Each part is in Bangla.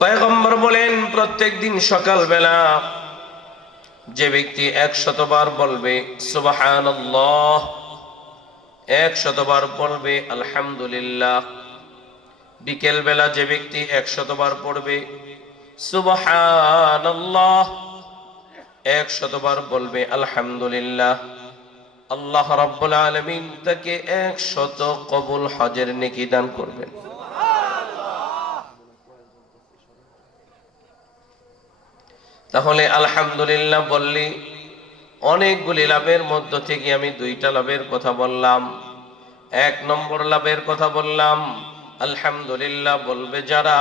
পয়গম্বর বলেন, প্রত্যেক দিন সকালবেলা যে ব্যক্তি এক শতবার বলবে সুবাহান এক শতবার বলবে, আলহামদুলিল্লাহ। বিকেল বেলা যে ব্যক্তি এক শতবার পড়বে সুবাহান এক শতবার বলবে, আলহামদুলিল্লাহ। আল্লাহ রাব্বুল আলামিন তাকে একশত কবুল হজের নেকি দান করবেন। তাহলে আলহামদুলিল্লাহ বললি, অনেকগুলি লাভের মধ্য থেকে আমি দুইটা লাভের কথা বললাম। এক নম্বর লাভের কথা বললাম, আলহামদুলিল্লাহ বলবে যারা,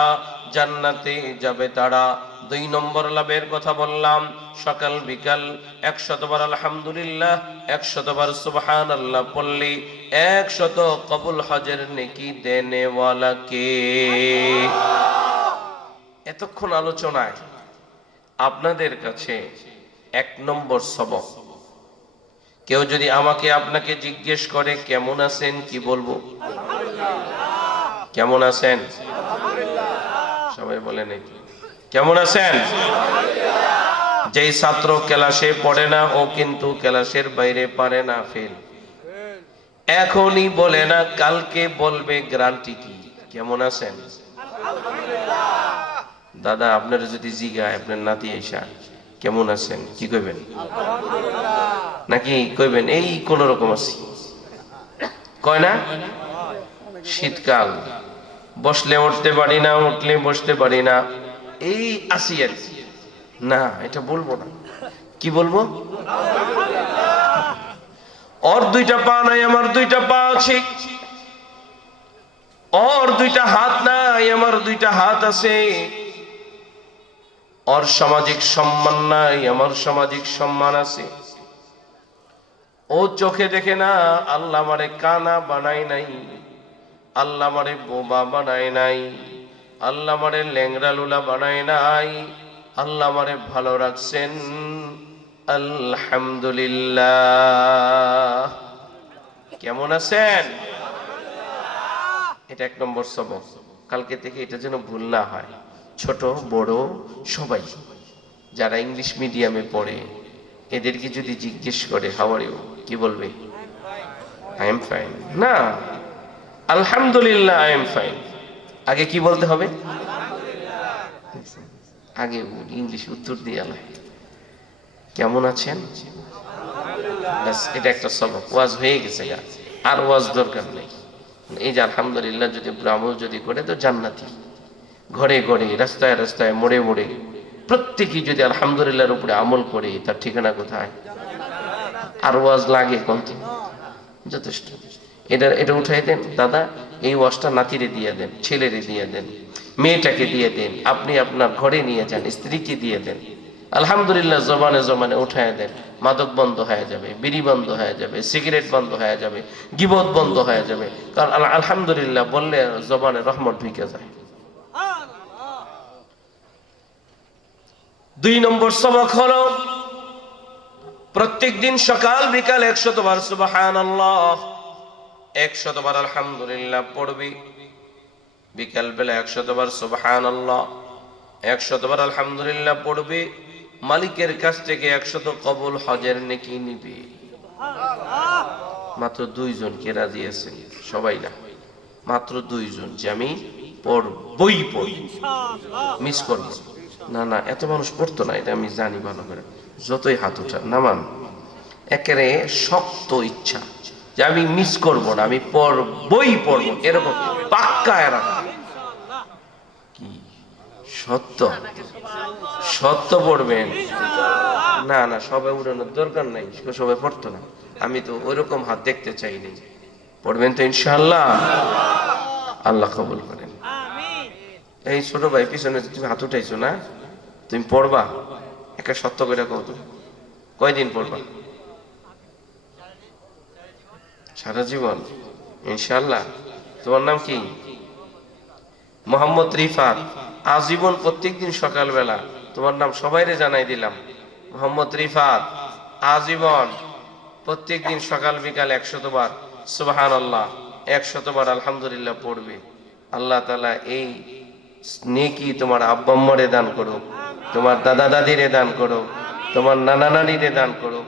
জান্নাতে যাবে তারা। দুই নম্বর লাভের কথা বললাম, সকাল বিকাল একশতবার আলহামদুলিল্লাহ একশতবার সুবহান আল্লাহ পড়লি, একশত কবুল হজের নেকি দেনেওয়ালা কে এতক্ষণ আলোচনায় আপনাদের কাছে এক নম্বর সবক। কেউ যদি আমাকে আপনাকে জিজ্ঞেস করে, কেমন আছেন? কি বলব? কেমন আছেন? সবাই বলেন এই তো। কেমন আছেন? যেই ছাত্র ক্লাসে পড়ে না, ও কিন্তু ক্লাসের বাইরে পারে না, ফেল। এখনই বলে না, কালকে বলবে গ্রান্টি কি? কেমন আছেন? দাদা আপনার যদি জিগায় আপনার নাতি এসা কেমন আছেন? কি কইবেন? নাকি কইবেন এই কোন রকম আছি? কয় না? শীতকাল। বসলে উঠতে পারি না উঠলে বসতে পারি না। এই আসি আর কি। না এটা বলব না। কি বলব? ওর দুইটা পা নাই আমার দুইটা পা আছে। ওর দুইটা হাত নাই আমার দুইটা হাত আছে। ওর সামাজিক সম্মান নাই, আমার সামাজিক সম্মান আছে। ও চোখে দেখে না, আল্লাহ মারে কানা বানাই নাই, আল্লাহ মারে বোবা বানায় নাই, আল্লাহ মারে ল্যাংরা লুলা বানায় নাই, আল্লাহ মারে ভালো রাখছেন। আলহামদুলিল্লাহ। কেমন আছেন? এটা এক নম্বর সবক। কালকে থেকে এটা যেন ভুল না হয়। ছোট, বড়, সবাই। যারা ইংলিশ মিডিয়ামে পড়ে, এদেরকে যদি জিজ্ঞেস করে হাওয়ার ইউ কি বলবে? আই এম ফাইন না। আলহামদুলিল্লাহ আই এম ফাইন আগে কি বলতে হবে? আগে ইংলিশ উত্তর দিয়ে আলাই কেমন আছেন? এটা একটা সবক ওয়াজ হয়ে গেছে আর ওয়াজ দরকার নেই। এই যে আলহামদুলিল্লাহ যদি, ব্রাহ্মণ যদি করে, তো জান্নাতি। ঘরে ঘরে, রাস্তায় রাস্তায়, মোড়ে মোড়ে, প্রত্যেকেই যদি আলহামদুলিল্লাহর উপরে আমল করে, তার ঠিকানা কোথায়? আর ওয়াজ লাগে কত? যথেষ্ট। এটা এটা উঠাই দেন, দাদা, এই ওয়াজটা নাতিরে দিয়ে দেন, ছেলেরে দিয়ে দেন, মেয়েটাকে দিয়ে দেন, আপনি আপনার ঘরে নিয়ে যান, স্ত্রীকে দিয়ে দেন। আলহামদুলিল্লাহ জবানে জমানে উঠায় দেন, মাদক বন্ধ হয়ে যাবে, বিড়ি বন্ধ হয়ে যাবে, সিগারেট বন্ধ হয়ে যাবে, গিবত বন্ধ হয়ে যাবে। কারণ আলহামদুলিল্লাহ বললে জবানে রহমত ঢুকে যায়। দুই নম্বর সবক হলো প্রত্যেক দিন সকাল বিকাল একশতবার সুবাহান আল্লাহ একশতবার আলহামদুলিল্লাহ পড়বি বিকাল বেলা একশতবার সুবাহান আল্লাহ একশতবার আলহামদুলিল্লাহ পড়বি মালিকের কাছ থেকে একশত কবুল হজের নেকি নিবি। মাত্র দুইজনকে রাজি আছে সবাই না? মাত্র দুইজন যে আমি পড়বই পড়ি মিস করব। না না, এত মানুষ পড়তো না, এটা আমি জানি ভালো করে। যতই হাত উঠান, নামান। একেবারে শক্ত ইচ্ছা যে আমি মিস করব না, আমি পড়বই পড়ব, এরকম পাক্কা এরা। কি? সত্য? সত্য পড়বেন? না না সবাই উড়ানোর দরকার নাই সবাই পড়তো না। আমি তো ওইরকম হাত দেখতে চাইনি পড়বেন তো ইনশাআল্লাহ। আল্লাহ কবুল করেন। এই ছোট ভাই, পিছনে তুমি হাত উঠাইছো না, তুমি পড়বা, একটা সত্য করে কত কয়দিন পড়বা? সারা জীবন ইনশাল্লাহ তোমার নাম কি? মোহাম্মদ রিফাত। আজীবন প্রত্যেকদিন সকালবেলা, তোমার নাম সবাইরে জানাই দিলাম। মোহাম্মদ রিফাত, আজীবন প্রত্যেকদিন সকাল বিকাল একশতবার সুবাহান আল্লাহ একশতবার আলহামদুলিল্লাহ পড়বে। আল্লাহ তালা এই নেকি তোমার আব্বা আম্মারে দান করো তোমার দাদা দাদিরে দান করো তোমার নানা নানিরে দান করো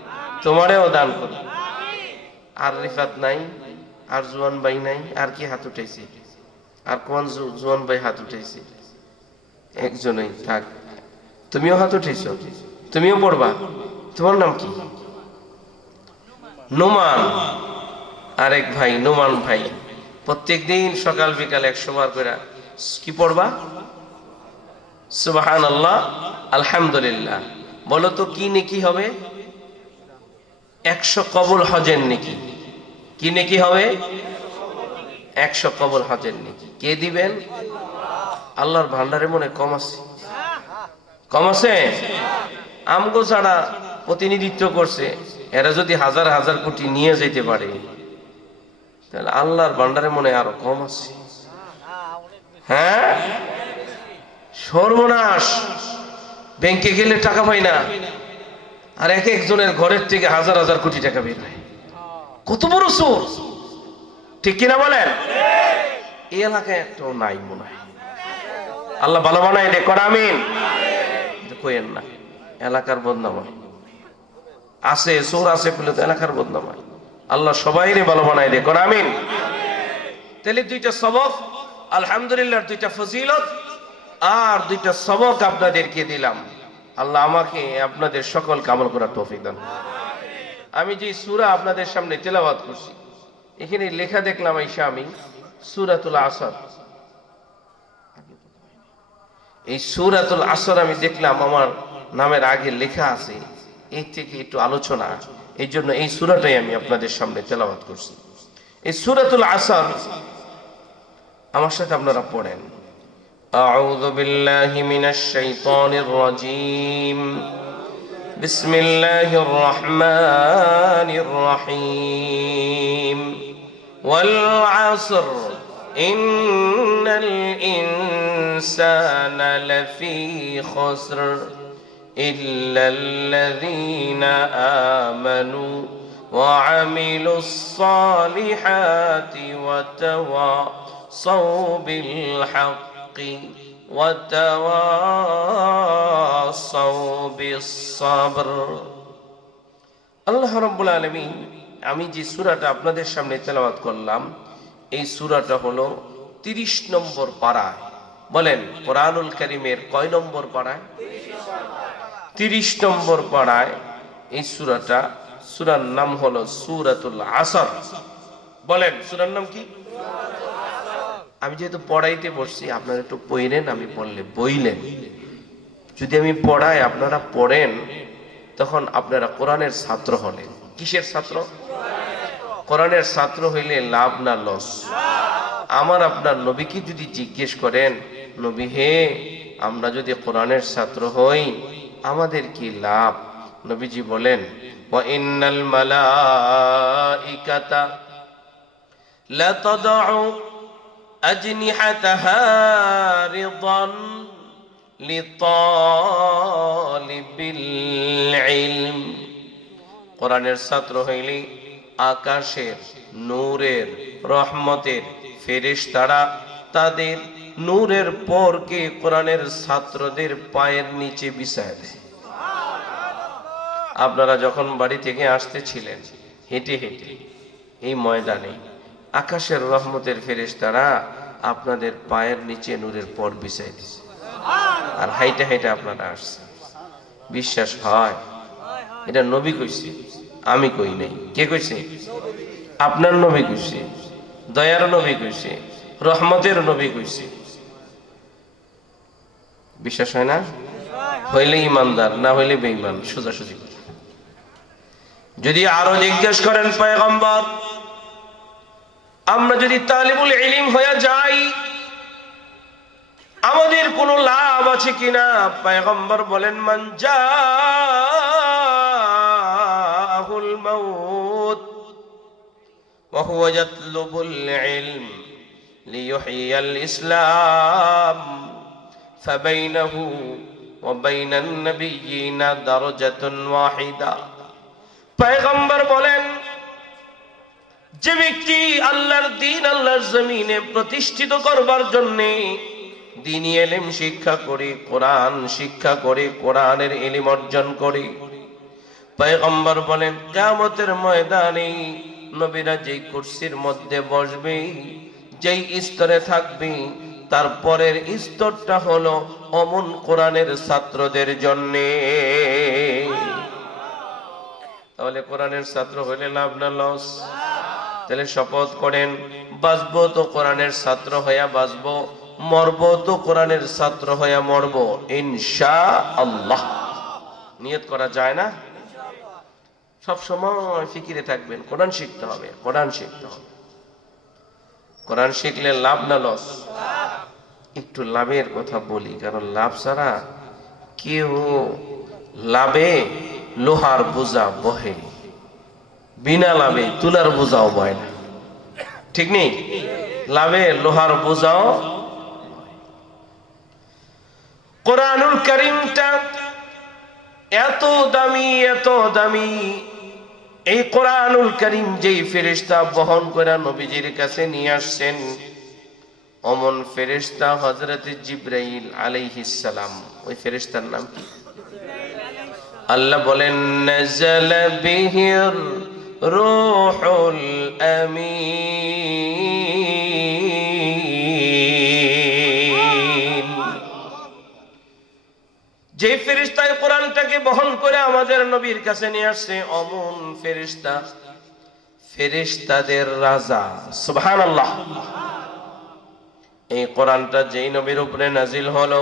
তোমারেও দান করো আর রিফাত নাই, আর জোয়ান ভাই নাই, আর কি হাত উঠেছে আর কোন জোয়ান ভাই হাত উঠেছে একজনই থাক। তুমিও হাত উঠেছ তুমিও পড়বা? তোমার নাম কি? নোমান। আরেক ভাই, নোমান ভাই। প্রত্যেক দিন সকাল বিকাল একশো বার করে কি পড়বা? সুবাহান আল্লাহ আলহামদুলিল্লাহ। বলো তো, কি নেকি হবে? একশো কবুল হজের নেকি। কি নেকি হবে? একশো কবুল হজের নেকি। কে দিবেন? আল্লাহর ভান্ডারে মনে কম আছে। কম আছে? আমগো ছাড়া প্রতিনিধিত্ব করছে, এরা যদি হাজার হাজার কোটি নিয়ে যেতে পারে, তাহলে আল্লাহর ভান্ডারে মনে আরও কম আছে। হ্যাঁ? সর্বনাশ। ব্যাংকে গেলে টাকা পাই না। আর এক একজনের ঘরের থেকে হাজার হাজার কোটি টাকা বের হয়। কত বড় চোর। ঠিক কিনা বলেন? এই এলাকায় একটাও নাই মনে হয়। আল্লাহ ভালো বানাই দে কর আমিন। কইেন না, এলাকার বদনাম আছে, চোর আছে বলে তো এলাকার বদনাম হয় আল্লাহ সবাই রে ভালো বানাই দে কর আমিন। তাহলে দুইটা সবক আলহামদুলিল্লাহ, দুইটা ফজিলত আর দুইটা সবক আপনাদেরকে দিলাম। আল্লাহ আমাকে, আপনাদের সকল কামল করার তৌফিক দান আমি যে সূরা আপনাদের সামনে তেলাওয়াত করছি, এখানে লেখা দেখলাম আইসা আমি, সূরাতুল আসর। এই সূরাতুল আসর আমি দেখলাম, আমার নামের আগে লেখা আছে এই থেকে একটু আলোচনা। এই জন্য এই সূরাটাই আমি আপনাদের সামনে তেলাওয়াত করছি। এই সূরাতুল আসর আমার সাথে আপনারা পড়েন أعوذ بالله من الشيطان الرجيم بسم الله الرحمن الرحيم والعصر إن الإنسان لفي خسر إلا الذين آمنوا وعملوا الصالحات وتواصوا بالحق وتواصوا بالصبر আল্লাহ রব্বুল আলমিন আমি যে সুরাটা আপনাদের সামনে তেলাওয়াত করলাম এই সুরাটা হলো তিরিশ নম্বর পাড়ায় বলেন কোরআনুল করিমের কয় নম্বর পাড়ায় তিরিশ নম্বর পাড়ায় এই সুরাটা সুরার নাম হলো সুরাতুল আসর বলেন সুরার নাম কি আমি যেহেতু পড়াইতে বসছি, আপনারা একটু পড়েন, আমি পড়লে বইলেন। যদি আমি পড়াই, আপনারা পড়েন, তখন আপনারা কোরআনের ছাত্র হলেন। কিসের ছাত্র? কোরআনের ছাত্র হইলে লাভ না লস। আমার আপনার নবীকে যদি জিজ্ঞেস করেন, নবী হে, আমরা যদি কোরআনের ছাত্র হই, আমাদের কি লাভ? নবীজি বলেন ইন্নাল মালাইকাতা লা তাদউ أجنحتها رضا لطالب العلم কোরআনের ছাত্র হইলে আকাশের নূরের রহমতের ফেরেশতারা তাদের নূরের পরকে কোরআনের ছাত্রদের পায়ের নিচে বিছায় দেয় আপনারা যখন বাড়ি থেকে আসতেছিলেন হেঁটে হেঁটে এই ময়দানে আকাশের রহমতের ফেরেশতারা আপনাদের পায়ের নিচে নূরের পর বিছাই দিছে। আর হাইটা হাইটা আপনারা আসছে। বিশ্বাস হয়? এটা নবী কইছে, আমি কই নাই। কে কইছে? আপনার নবী কইছে, দয়ার নবী কইছে, রহমতের নবী কইছে। বিশ্বাস হয় না? হইলে ইমানদার, না হইলে বেঈমান, সোজাসুজি। যদি আরও জিজ্ঞেস করেন, পয়গম্বর আমরা যদি তালিবুল ইলিম হয়ে যাই আমাদের কোনো লাভ আছে কিনা পয়গম্বর বলেন মান জাহুল মাউত وهو يطلب العلم ليحيي الإسلام فبينه وبين النبيين درجة واحدة পয়গম্বর বলেন যে ব্যক্তি আল্লাহর দিন, আল্লাহর জমিনে প্রতিষ্ঠিত করবার জন্যে দিনী এলেম শিক্ষা করি, কোরআন শিক্ষা করি, কোরআনের এলিম অর্জন করি। পয়গম্বর বলেন, কিয়ামতের ময়দানে নবীরা যেই কুরসির মধ্যে বসবে, যেই স্তরে থাকবে তারপরের স্তরটা হলো অমন কোরআনের ছাত্রদের জন্যে। তাহলে কোরআনের ছাত্র হইলে লাভ না লস? তাহলে শপথ করেন, বাঁচবো তো কোরআনের ছাত্র হইয়া বাঁচবো, মরবো তো কোরআনের ছাত্র হইয়া মরবো ইনশা আল্লাহ নিয়ত করা যায় না? সব সময় ফিকিরে থাকবেন, কোরআন শিখতে হবে, কোরআন শিখতে হবে। কোরআন শিখলে লাভ না লস? একটু লাভের কথা বলি, কারণ লাভ ছাড়া কেউ লাভে লোহার বোঝা বহে। বিনা লাভে তুলার বোঝাও বয় না। ঠিক নেই? লাভে লোহার বোঝাও কোরআনুল করিমটা এত দামি এত দামি। এই কোরআনুল করিম যেই ফেরেশতা বহন করে নবীজির কাছে নিয়ে আসছেন, অমন ফেরেশতা হযরত জিব্রাইল আলাইহিস সালাম। ওই ফেরিস্তার নাম কি? আল্লাহ বলেন নাজাল বিহির রূহুল আমিন। যে ফেরিস্তায় কোরআনটাকে বহন করে আমাদের নবীর কাছে নিয়ে আসছে, অমন ফেরিস্তা ফেরিস্তাদের রাজা। সুবহানাল্লাহ। এই কোরআনটা যেই নবীর উপরে নাজিল হলো